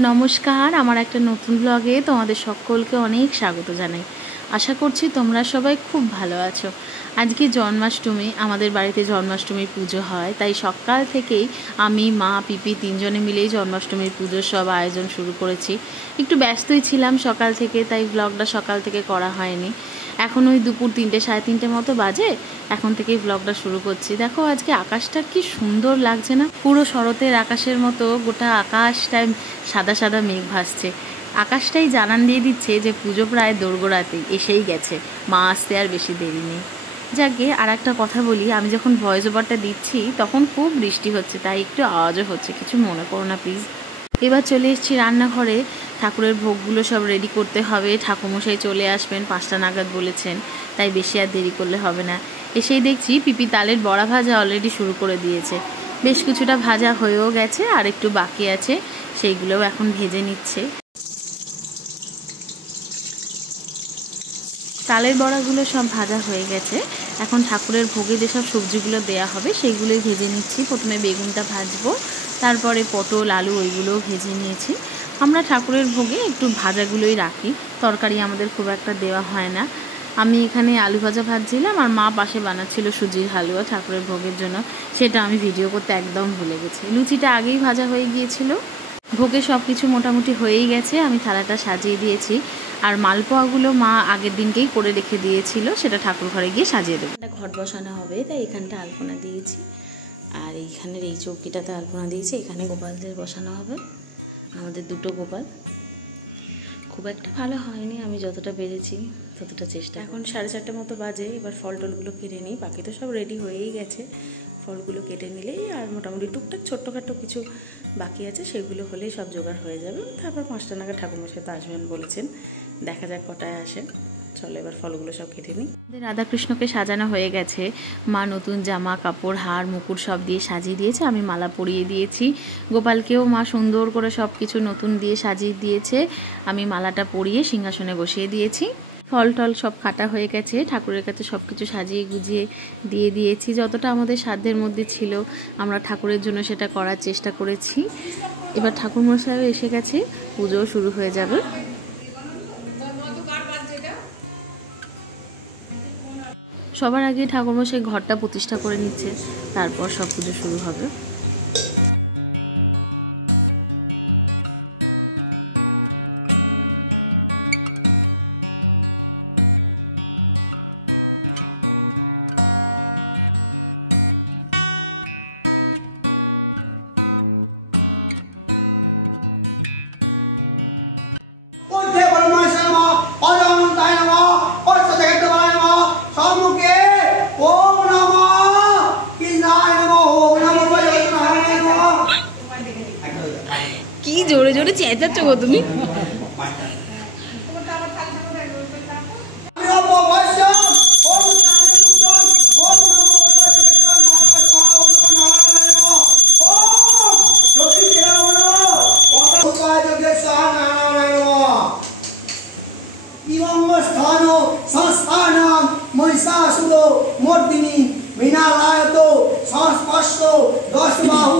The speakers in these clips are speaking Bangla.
নমস্কার, আমার একটা নতুন ব্লগে তোমাদের সকলকে অনেক স্বাগত জানাই। আশা করছি তোমরা সবাই খুব ভালো আছো। আজকে জন্মাষ্টমী, আমাদের বাড়িতে জন্মাষ্টমীর পুজো হয়, তাই সকাল থেকেই আমি, মা, পিপি তিনজনে মিলেই জন্মাষ্টমীর পুজোর সব আয়োজন শুরু করেছি। একটু ব্যস্তই ছিলাম সকাল থেকে, তাই ব্লগটা সকাল থেকে করা হয়নি। এখন ওই দুপুর 3টে সাড়ে 3টে মতো বাজে, এখন থেকেই ব্লগটা শুরু করছি। দেখো আজকে আকাশটা কি সুন্দর লাগছে না, পুরো শরতের আকাশের মতো গোটা আকাশটায় সাদা সাদা মেঘ ভাসছে। আকাশটাই জানান দিয়ে দিচ্ছে যে পুজো প্রায় দোরগোড়াতেই এসেই গেছে, মা আসতে আর বেশি দেরি নেই। যাকে আর একটা কথা বলি, আমি যখন ভয়েস ওভারটা দিচ্ছি তখন খুব বৃষ্টি হচ্ছে, তাই একটু আওয়াজও হচ্ছে, কিছু মনে করো না প্লিজ। এবার চলে এসেছি রান্নাঘরে। ঠাকুরের ভোগগুলো সব রেডি করতে হবে। ঠাকুরমশাই চলে আসবেন 5টা নাগাদ বলেছেন, তাই বেশি আর দেরি করলে হবে না। এসেই দেখছি পিপি তালের বড়া ভাজা অলরেডি শুরু করে দিয়েছে। বেশ কিছুটা ভাজা হয়েও গেছে, আর একটু বাকি আছে, সেইগুলোও এখন ভেজে নিচ্ছে। তালের বড়াগুলো সব ভাজা হয়ে গেছে। এখন ঠাকুরের ভোগে যেসব সবজিগুলো দেয়া হবে সেইগুলোই ভেজে নিচ্ছি। প্রথমে বেগুনটা ভাজবো, তারপরে পটল, আলু ওইগুলোও ভেজে নিয়েছি। আমরা ঠাকুরের ভোগে একটু ভাজাগুলোই রাখি, তরকারি আমাদের খুব একটা দেওয়া হয় না। আমি এখানে আলু ভাজা ভাজছিলাম, আর মা পাশে বানাচ্ছিল সুজির হালুয়া ঠাকুরের ভোগের জন্য, সেটা আমি ভিডিও করতে একদম ভুলে গেছি। লুচিটা আগেই ভাজা হয়ে গিয়েছিল। ভোগে সব কিছু মোটামুটি হয়েই গেছে, আমি থালাটা সাজিয়ে দিয়েছি। আর মালপোয়াগুলো মা আগের দিনকেই করে রেখে দিয়েছিল, সেটা ঠাকুর ঘরে গিয়ে সাজিয়ে দেবো। একটা ঘট বসানো হবে, তাই এখানটা আলপনা দিয়েছি, আর এইখানের এই চৌকিটাতে আলপনা দিয়েছি। এখানে গোপালদের বসানো হবে, আমাদের দুটো গোপাল। খুব একটা ভালো হয়নি, আমি যতটা পেরেছি ততটা চেষ্টা। এখন 4:30 মতো বাজে। এবার ফল টলগুলো কেটে নিই, বাকি তো সব রেডি হয়েই গেছে। ফলগুলো কেটে নিলেই আর মোটামুটি টুকটাক ছোট্টখাটো কিছু বাকি আছে, সেগুলো হলেই সব জোগাড় হয়ে যাবে। তারপর 5টা নাগাদ ঠাকুরমশাই তো আসবেন বলেছেন, দেখা যাক কটায় আসে। চলো এবার ফলগুলো সব কেটে নিই। রাধাকৃষ্ণকে সাজানো হয়ে গেছে, মা নতুন জামা কাপড়, হার, মুকুট সব দিয়ে সাজিয়ে দিয়েছে, আমি মালা পরিয়ে দিয়েছি। গোপালকেও মা সুন্দর করে সব কিছু নতুন দিয়ে সাজিয়ে দিয়েছে, আমি মালাটা পরিয়ে সিংহাসনে বসিয়ে দিয়েছি। ফল টল সব কাটা হয়ে গেছে, ঠাকুরের কাছে সব কিছু সাজিয়ে গুজিয়ে দিয়ে দিয়েছি। যতটা আমাদের সাধ্যের মধ্যে ছিল আমরা ঠাকুরের জন্য সেটা করার চেষ্টা করেছি। এবার ঠাকুরমশাইও এসে গেছে, পুজোও শুরু হয়ে যাবে। সবার আগে ঠাকুরমশাই ঘরটা প্রতিষ্ঠা করে নিচ্ছে, তারপর সব পুজো শুরু হবে। কি জোরে জোরে চেঁচাচ্ছ গো তুমি? মহিষাসুর মর্দিনী মৃণালয়ত সংস্পর্শ 10 বাহু।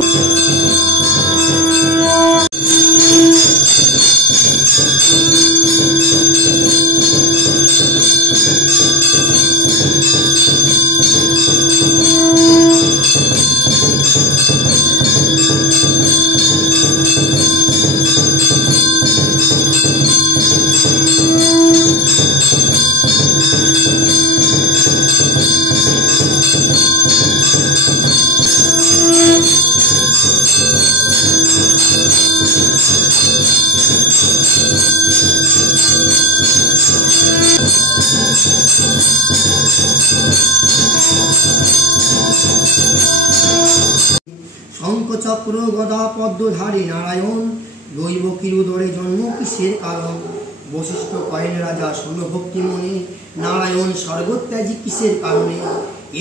শঙ্খচক্র গদা পদ্মধারী নারায়ণ, দৈব কিরুদরে জন্ম কিসের কারণ? বশিষ্ঠ কহেন রাজা শোনো ভক্তি মনে, নারায়ণ স্বর্গত্যাজি কিসের কারণে?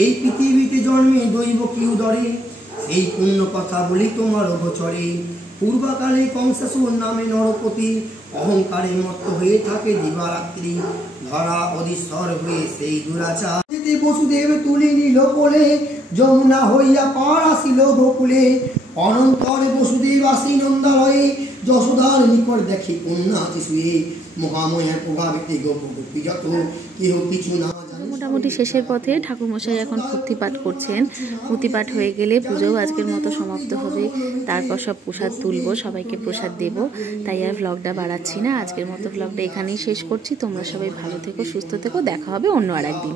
এই পৃথিবীতে জন্মে দৈব কিরুদরে, সেই পুণ্য কথা বলি তোমার গোচরে। পূর্বকালে কংসাসুর নামে নরপতি, অহংকারে মত্ত হয়ে থাকে দিবারাত্রি। ধরা অধীশ্বর হয়ে সেই দুরাচার, বসুদেব তুলি নিল কোলে, যমুনা হইয়া পার আসিল গোকুলে। অনন্তরে বসুদেব আসি নন্দালয়ে, যশোদার নিকট দেখে কন্যা আছে শুয়ে, মহাময়ার প্রভাবেতে গোপী যত কেহ কিছু না জানে। মোটামুটি শেষের পথে ঠাকুরমশাই এখন পুঁথিপাঠ করছেন। পুঁথিপাঠ হয়ে গেলে পুজোও আজকের মতো সমাপ্ত হবে। তারপর সব প্রসাদ তুলবো, সবাইকে প্রসাদ দেব। তাই আর ভ্লগটা বাড়াচ্ছি না, আজকের মতো ভ্লগটা এখানেই শেষ করছি। তোমরা সবাই ভালো থেকো, সুস্থ থেকো, দেখা হবে অন্য আর একদিন।